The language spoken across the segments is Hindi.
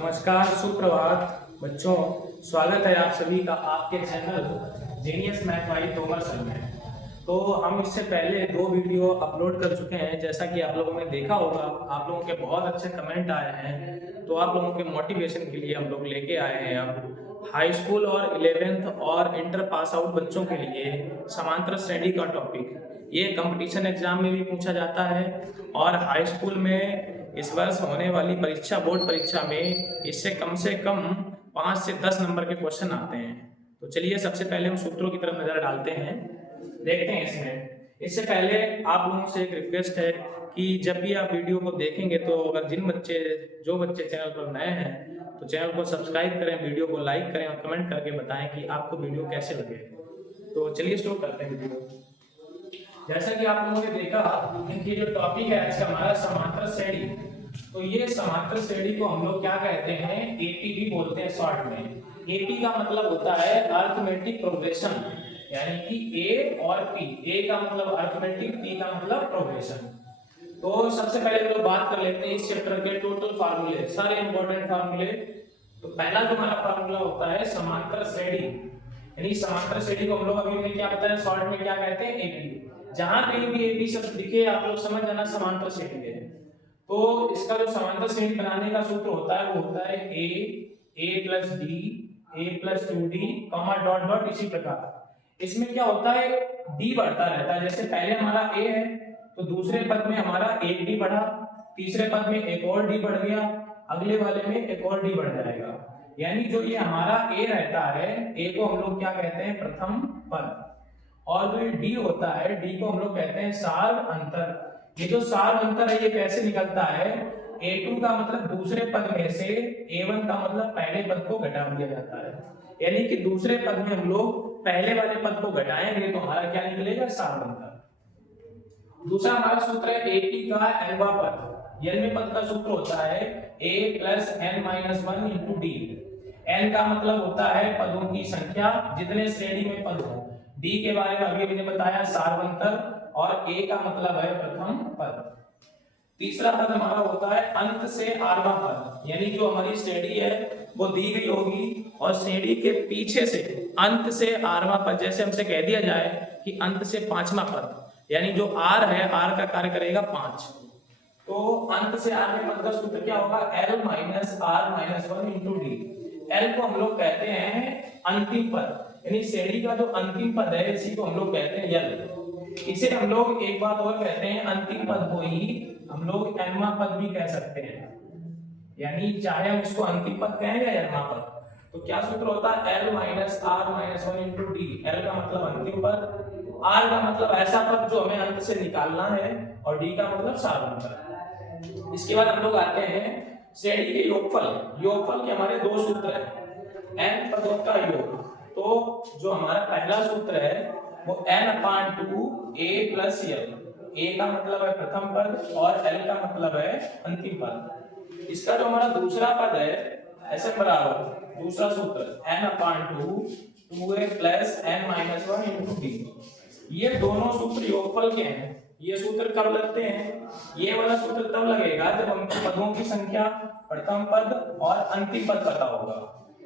नमस्कार, सुप्रभात बच्चों। स्वागत है आप सभी का आपके channel genius math bye Tomar sir में। तो हम इससे पहले 2 वीडियो अपलोड कर चुके हैं। जैसा कि आप लोगों ने देखा होगा, आप लोगों के बहुत अच्छे कमेंट आए हैं, तो आप लोगों के मोटिवेशन के लिए हम लोग लेके आए हैं अब हाई स्कूल और 11th और इंटर पास आउट बच्चों के लिए समांतर श्रेणी का टॉपिक। ये कंपटीशन एग्जाम में भी पूछा जाता है और हाई स्कूल में इस वर्ष होने वाली परीक्षा, बोर्ड परीक्षा में इससे कम 5 से 10 नंबर के क्वेश्चन आते हैं। तो चलिए सबसे पहले हम सूत्रों की तरफ नजर डालते हैं, देखते हैं इसमें। इससे पहले आप लोगों से एक रिक्वेस्ट है कि जब भी आप वीडियो को देखेंगे तो अगर जो बच्चे चैनल पर नए हैं तो चैनल को सब्सक्राइब करें, वीडियो को लाइक करें और कमेंट करके बताएं कि आपको वीडियो कैसे लगे। तो चलिए शुरू करते हैं वीडियो। जैसा कि आप लोगों ने देखा कि जो टॉपिक है आज का हमारा समांतर श्रेणी, तो ये समांतर श्रेणी को हम लोग क्या कहते हैं, एपी भी बोलते हैं शॉर्ट में। एपी का मतलब होता है अरिथमेटिक प्रोग्रेशन, यानी कि ए और पी। ए का मतलब अरिथमेटिक, पी का मतलब प्रोग्रेशन। तो सबसे पहले हम लोग बात कर लेते हैं इस चैप्टर के टोटल फार्मूले, सारे इंपॉर्टेंट फार्मूले। तो पहला जो हमारा फार्मूला होता है समांतर श्रेणी, यानी समांतर श्रेणी को हम लोग अभी में क्या बताया, शॉर्ट में क्या कहते हैं, एपी। जहां कहीं भी एबी शब्द दिखे आप लोग समझ जाना समांतर श्रेणी है। तो इसका जो समांतर श्रेणी बनाने का सूत्र होता है वो होता है a plus D, a plus 2d, comma dot dot. इसी प्रकार इसमें क्या होता है, d बढ़ता रहता है। जैसे पहले हमारा a है तो दूसरे पद में हमारा एक d बढ़ा, तीसरे पद में एक और d बढ़ गया, अगले वाले में एक और d बढ़ जाएगा। यानी जो ये हमारा a रहता है, a को हम लोग क्या कहते हैं, प्रथम पद। और जो ये डी होता है, डी को हम लोग कहते हैं सार अंतर। ये जो सार अंतर है ये कैसे निकलता है, a2 का मतलब दूसरे पद में से a1 का मतलब पहले पद को घटा दिया जाता है। यानी कि दूसरे पद में हम लोग पहले वाले पद को घटाएंगे तो हमारा क्या निकलेगा, सार अंतर। दूसरा हमारा सूत्र है एपी का nवां पद। nवें पद का सूत्र होता है a plus n-1 into D. n का मतलब होता है पदों की संख्या, जितने श्रेणी में पद हो। डी के बारे में अभी मैंने बताया सारवंतर, और ए का मतलब है प्रथम पद। तीसरा पद हमारा होता है अंत से आठवां पद, यानी जो हमारी श्रेणी है वो दी गई होगी और श्रेणी के पीछे से अंत से आठवां पद, जैसे हमसे कह दिया जाए कि अंत से पांचवां पद, यानी जो आर है, आर का कार्य करेगा 5। तो अंत से आठवें पद का सूत्र क्या होगा, L minus R minus 1 into D. L को हम लोग कहते हैं अंतिम पद, यानी श्रेणी का जो अंतिम पद है इसी को हम लोग कहते हैं यल। इसे हम लोग एक बात और कहते हैं, अंतिम पद को ही हम लोग nवां पद भी कह सकते हैं, यानी चाहे हम इसको अंतिम पद कहें या nवां पद। तो क्या सूत्र होता है, l minus R minus 1 into D. L का मतलब अंतिम पद, आर का मतलब ऐसा पद जो हमें अंत से निकालना है, और डी का मतलब सारवंतर। इसके बाद हम लोग आते हैं श्रेणी के योगफल। योगफल के हमारे 2 सूत्र हैं, n पदों का योग। तो जो हमारा पहला सूत्र है वो n/2 a plus l। a का मतलब है प्रथम पद और l का मतलब है अंतिम पद। इसका जो हमारा दूसरा पद है, ऐसे बराबर दूसरा सूत्र n/2 2a plus n-1 into d। ये दोनों सूत्र योगफल के हैं। ये सूत्र कब लगते हैं, ये वाला सूत्र तब लगेगा जब हमको पदों की संख्या, प्रथम पद और अंतिम पद पता होगा,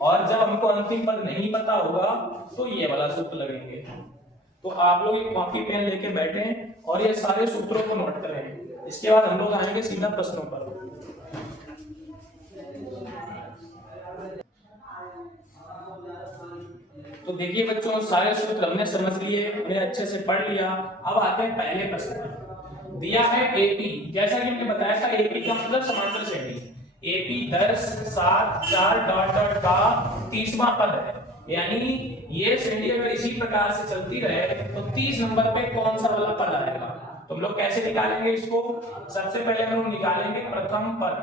और जब हमको अंतिम पद नहीं पता होगा तो ये वाला सूत्र लगेंगे। तो आप लोग एक कॉपी पेन लेके बैठें और ये सारे सूत्रों को नोट करें। इसके बाद हम लोग आएंगे सीधा प्रश्नों पर। तो देखिए बच्चों, सारे सूत्र हमने समझ लिए, हमने अच्छे से पढ़ लिया। अब आते हैं पहले प्रश्न पर। दिया है एपी, जैसा कि हमने बताया था एपी का मतलब समांतर श्रेणी। एपी 10, 7, 4 डॉट डॉट का 30वां पद है, यानी ये श्रेणी अगर इसी प्रकार से चलती रहे तो 30 नंबर पे कौन सा वाला पद आएगा। तो हम लोग कैसे निकालेंगे इसको, सबसे पहले हम लोग निकालेंगे प्रथम पद।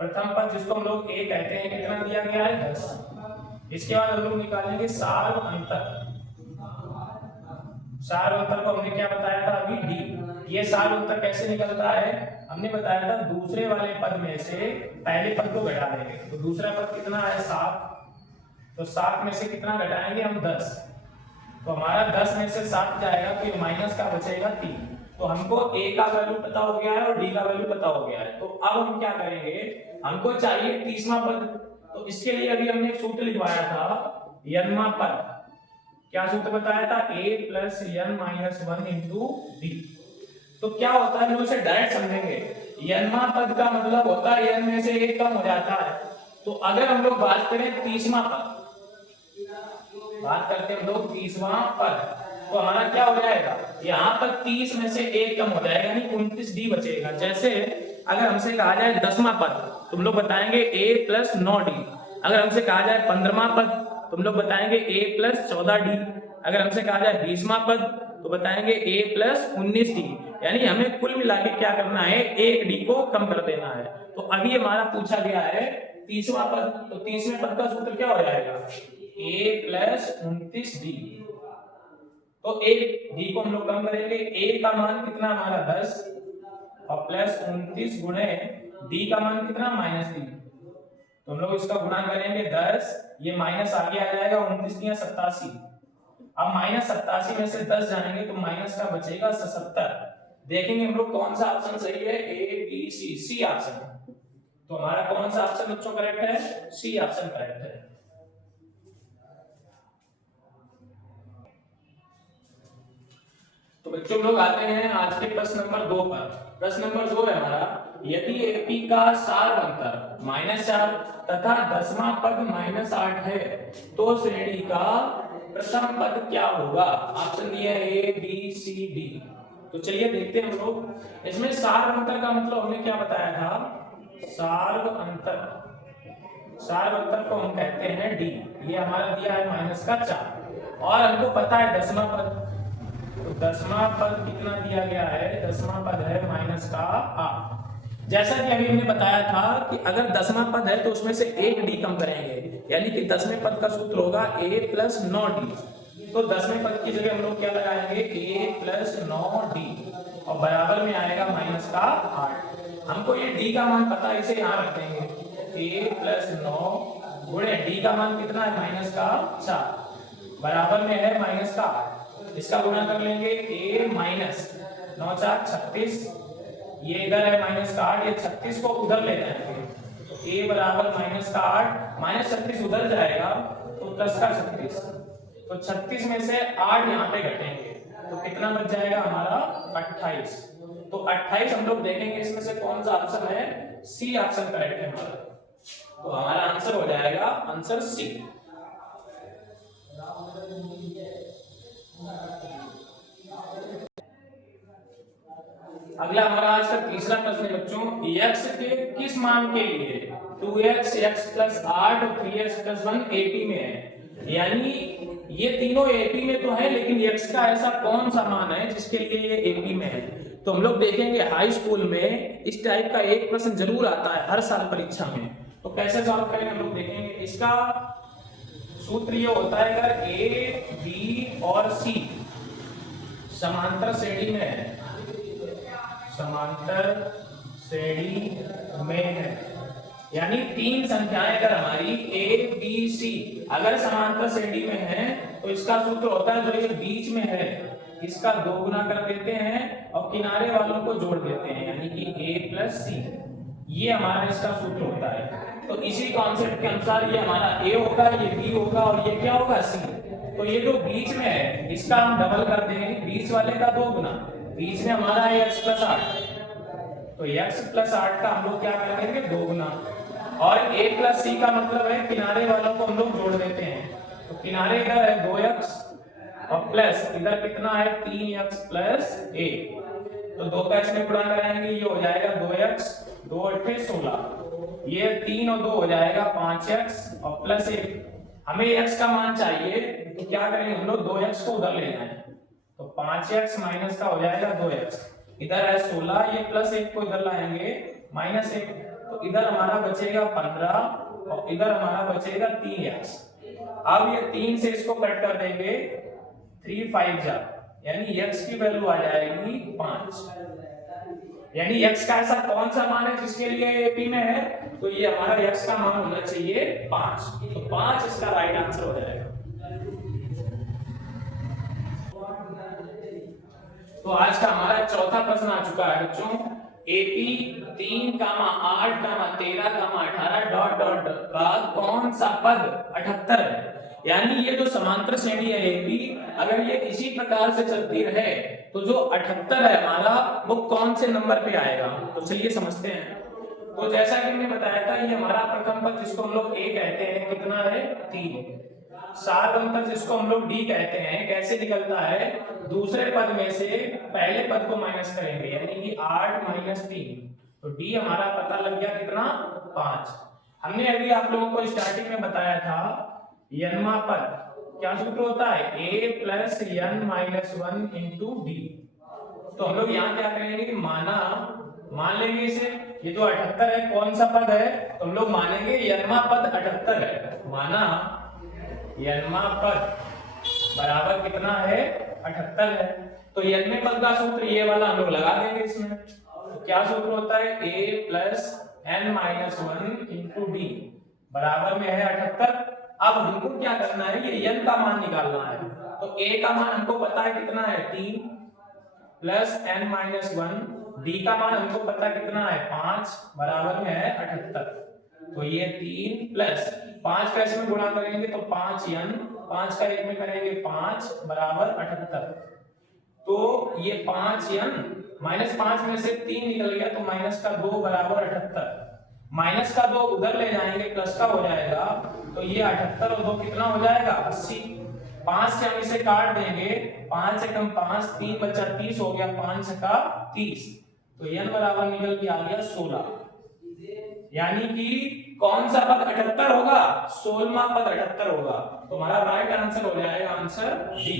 प्रथम पद जिसको हम लोग ए कहते हैं, कितना दिया गया है, 10। इसके बाद हम लोग निकालेंगे सार अंतर। सार अंतर को हमने क्या बताया था अभी, डी। ये सार अंतर कैसे निकलता है, हमने बताया था दूसरे वाले पद में से पहले पद को घटा देंगे। तो दूसरा पद कितना है, 7। तो 7 में से कितना घटाएंगे हम, 10। तो हमारा 10 में से 7 जाएगा तो ये माइनस का बचेगा 3। तो हमको a का वैल्यू पता हो गया है और d का वैल्यू पता हो गया है। तो अब हम क्या करेंगे, हमको चाहिए 30वां पद। तो इसके लिए अभी हमने एक सूत्र लिखवाया था, n वां पद। क्या सूत्र बताया था, a plus n minus 1 into D. तो क्या होता है, हम लोग इसे डायरेक्ट समझेंगे। n वां पद का मतलब होता है n में से एक कम हो जाता है। तो अगर हम लोग बात करें 30वां पद, बात करते हैं हम लोग 30वां पद, तो हमारा क्या हो जाएगा, यहाँ पर 30 में से एक कम हो जाएगा, यानी 29d बचेगा। जैसे अगर हमसे कहा जाए 10वां पद, तुम लोग बताएंगे a प्लस 9d। अगर हमसे कहा जाए 15वां पद, तुम लोग बताएंगे a प्लस 14d। अगर हमसे कहा जाए 20वां पद, तो बताएंगे a प्लस 19d। यानी हमें कुल मिला के क्या करना है, एक d को कम कर देना है। तो अभी हमारा पूछा गया है 30वां पद, तो 30वें पद का सूत्र क्या हो जाएगा, a प्लस 29d। तो एक डी को हम लोग कम करेंगे, a का मान कितना हमारा 10 और प्लस 29 गुणे डी का मान कितना -3। तो हम लोग इसका गुणा करेंगे 10, ये माइनस आगे आ जाएगा, 29 या 87। अब -87 में से 10 जाएंगे तो माइनस का बचेगा 77। देखेंगे हम लोग कौन सा ऑप्शन सही है, A B C, C option. तो हमारा कौन सा ऑप्शन बच्चों करेक्ट है, सी ऑप्शन करेक्ट है। तो बच्चों लोग आते हैं आज के प्रश्न नंबर 2 पर। प्रश्न नंबर 2 है हमारा, यदि एपी का सार अंतर -4 तथा 10वां पद -8 है तो श्रेणी का प्रथम पद क्या होगा। ऑप्शन दिया है ए बी सी डी। तो चलिए देखते हैं हम लोग। इसमें सार अंतर का मतलब हमने क्या बताया था, सार अंतर, सार अंतर को हम कहते हैं डी। ये हमारा दिया है -4 और हमको पता है 10वां पद। तो 10वां पद कितना दिया गया है, 10वां पद है -8। जैसा कि अभी हमने बताया था कि अगर 10वां पद है तो उसमें से एक डी कम करेंगे, यानी कि 10वें पद का सूत्र होगा a प्लस 9d। तो 10वें पद की जगह हम लोग क्या लगाएंगे, a प्लस 9d और बराबर में आएगा -8। हमको ये d का मान पता है, इसे यहाँ रख देंगे, a प्लस 9 गुणे d का मान कितना है -4 बराबर में है -8। इसका गुणा कर लेंगे, a माइनस 9 4 36, ये इधर है -8, ये 36 को उधर ले जाएंगे तो a बराबर -8 -36 उधर जाएगा तो प्लस का 36। तो 36 में से 8 यहाँ पे घटेंगे तो कितना बच जाएगा हमारा 28। तो 28 हम लोग देखेंगे इसमें से कौन सा ऑप्शन है, सी ऑप्शन करेक्ट है हमारा। तो हमारा आंसर हो जाएगा आंसर सी। अगला हमारा आज का तीसरा प्रश्न है बच्चों, x के किस मान के लिए 2x, x प्लस 8 और 3x प्लस 1 AP में है। यानी ये तीनों AP में तो है, लेकिन x का ऐसा कौन सा मान है जिसके लिए ये AP में है। तो हम लोग देखेंगे हाई स्कूल में इस टाइप का एक प्रश्न जरूर आता है हर साल परीक्षा में। तो कैसे सॉल्व करेंगे हम लोग देखेंगे। इसका सूत्र ये होता है, अगर a, b और c समांतर श्रेणी में है, समांतर श्रेणी में है, यानी तीन संख्याएं अगर हमारी a b c अगर समांतर श्रेणी में है तो इसका सूत्र होता है, जो ये बीच में है इसका 2 गुना कर देते हैं और किनारे वालों को जोड़ देते हैं, यानी कि a प्लस सी। ये हमारा इसका सूत्र होता है। तो इसी कॉन्सेप्ट के अनुसार ये हमारा a होगा, ये b होगा और ये क्या होगा c। तो ये जो बीच में है इसका हम डबल कर देंगे, बीच वाले का 2 गुना, बीच में हमारा है x प्लस 8, तो x प्लस 8 का हम लोग क्या कर देंगे 2 गुना, और a प्लस सी का मतलब है किनारे वालों को हम लोग जोड़ देते हैं। तो किनारे इधर है 2x और प्लस इधर कितना है 3x प्लस a। तो 2 का इसमें गुणा कराएंगे, ये हो जाएगा 2x 2 8 16, ये 3 और 2 हो जाएगा 5x और प्लस 1। हमें x का मान चाहिए तो क्या करेंगे हम लोग 2x को उधर ले जाएंगे, तो 5x माइनस का हो जाएगा 2x, इधर है 16, ये प्लस 1 को इधर लाएंगे -1, तो इधर हमारा बचेगा 15 और इधर हमारा बचेगा 3x। अब ये 3 से इसको कट कर देंगे, 3 5 जा, यानी x की वैल्यू आ जाएगी 5। यानी x का ऐसा कौन सा मान है जिसके लिए AP में है, तो ये हमारा x का मान होना चाहिए 5। तो 5 इसका राइट आंसर हो जाएगा। तो आज का हमारा चौथा प्रश्न आ चुका है बच्चों। एपी 3, 8, 13, 18 डॉट डॉट का कौन सा पद 78 है। यानी ये जो समांतर श्रेणी है एपी, अगर ये इसी प्रकार से चलती रहे तो जो 78 है हमारा वो कौन से नंबर पे आएगा। तो चलिए समझते हैं। तो जैसा कि मैंने बताया था, ये हमारा प्रथम पद जिसको हम लोग ए कहते हैं कितना है 3। सात अंतर जिसको हम लोग डी कहते हैं कैसे निकलता है, दूसरे पद में से पहले पद को माइनस करेंगे, यानी कि 8 - 3। तो डी हमारा पता लग गया कितना 5। हमने अभी आप लोगों को स्टार्टिंग में बताया था यन्मा पद क्या सूत्र होता है, a + n - 1 × d। तो हम लोग यहाँ क्या करेंगे कि मान लेंगे इसे, ये जो 78 है कौन सा पद है, तो हम लोग मानेंगे यन्मा पद 78 है। माना यन्मा पद बराबर कितना है 78 है। तो यन्मे पद का सूत्र ये वाला हम लोग लगा देंगे इसमें। तो क्या सूत्र होता है, a + n - 1 × d बराबर में है 78। अब हमको क्या करना है, ये n का मान निकालना है। तो a का मान हमको पता है कितना है 3 + n - 1, d का मान हमको पता कितना है 5 बराबर में है 78। तो ये 3 + 5 का इसमें गुणा करेंगे तो 5n, 5 का 1 में करेंगे 5 बराबर 78। तो ये 5n -5 में से 3 निकल गया तो -2 बराबर 78। -2 उधर ले जाएंगे प्लस का हो जाएगा, तो ये 78 और 2 कितना हो जाएगा 80। 5 से हम इसे काट देंगे, 5 से कम 5, 3 बचा 30 हो गया, 5 का 30। तो n बराबर निकल के आ गया 16। यानी कि कौन सा पद 78 होगा, 16वां पद 78 होगा। तो हमारा राइट आंसर हो जाएगा आंसर डी।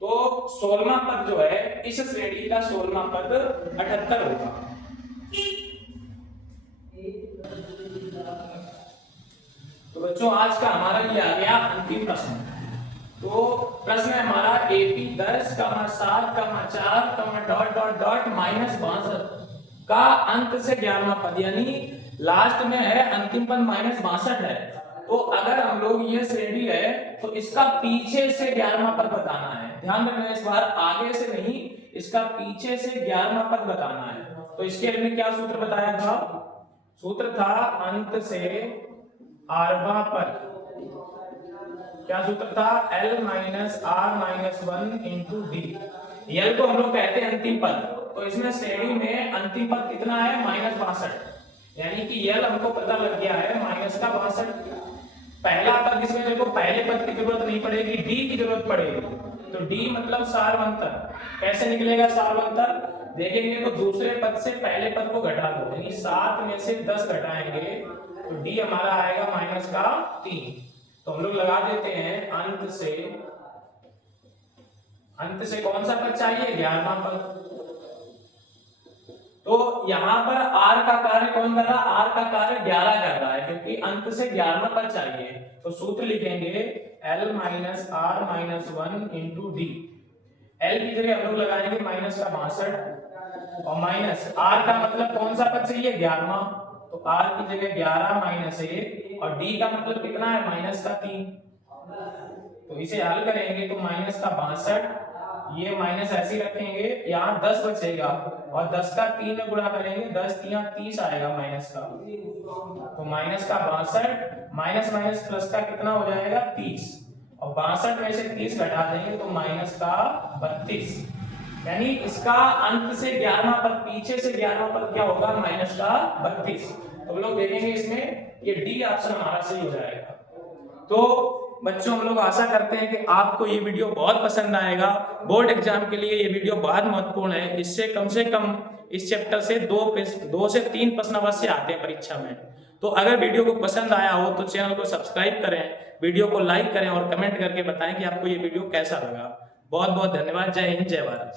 तो 16वां पद जो है इस श्रेणी का 16वां पद 78 होगा। तो बच्चों आज का हमारा ये आ गया अंतिम प्रश्न। तो प्रश्न है हमारा एपी 10, 7, 4 डॉट डॉट डॉट -62 का अंत से 11वां पद, यानी लास्ट में है अंतिम पद -62 है। तो अगर हम लोग ये श्रेणी है तो इसका पीछे से 11वां पद बताना है। ध्यान रखना इस बार आगे से नहीं, इसका पीछे से 11वां पद बताना है। तो इसके लिए क्या सूत्र बताया था, सूत्र था अंत से 8वां पद। क्या सूत्र था, L - R - 1 × d। L को हम लोग कहते हैं अंतिम पद। तो इसमें श्रेणी में अंतिम पद कितना है -62, यानी कि L हमको पता लग गया है -62। पहला पद इसमें देखो पहले पद की जरूरत नहीं पड़ेगी, D की जरूरत पड़ेगी। तो D मतलब सार्वंतर। कैसे निकलेगा सार्वंतर, देखेंगे तो दूसरे पद से पहले पद को घटा दो, यानी 7 में से 10 घटाएंगे तो D हमारा आएगा -3। तो हम लोग लगा देते हैं अंत से कौन सा पद चाहिए, 11वां पद। तो यहां पर R का कार्य कौन कर रहा है, R का कार्य 11 कर रहा है, क्योंकि अंत से 11वां पद चाहिए। तो सूत्र लिखेंगे L - R - 1 × d। L की जगह हम लोग लगाएंगे -62 और माइनस R का मतलब कौन सा पद चाहिए, 11वां। तो R की जगह 11 - 1 और D का मतलब कितना है -3। तो इसे हल करेंगे तो -62, ये माइनस ऐसे ही रखेंगे, यहाँ 10 बचेगा और 10 का 3 में गुणा करेंगे, 10 3 30 आएगा माइनस का। तो -62 माइनस प्लस का कितना हो जाएगा 30 और 62 में से 30 घटा देंगे तो -32। यानी इसका अंत से 11वां पद, पीछे से 11वां पद क्या होगा -32। तो हम लोग देखेंगे इसमें ये डी ऑप्शन हमारा सही हो जाएगा। तो बच्चों हम लोग आशा करते हैं कि आपको ये वीडियो बहुत पसंद आएगा। बोर्ड एग्जाम के लिए ये वीडियो बहुत महत्वपूर्ण है। इससे कम इस चैप्टर से 2 से 3 प्रश्न अवश्य आते हैं परीक्षा में। तो अगर वीडियो को पसंद आया हो तो चैनल को सब्सक्राइब करें, वीडियो को लाइक करें और कमेंट करके बताएं कि आपको ये वीडियो कैसा लगा। बहुत बहुत धन्यवाद। जय हिंद, जय भारत।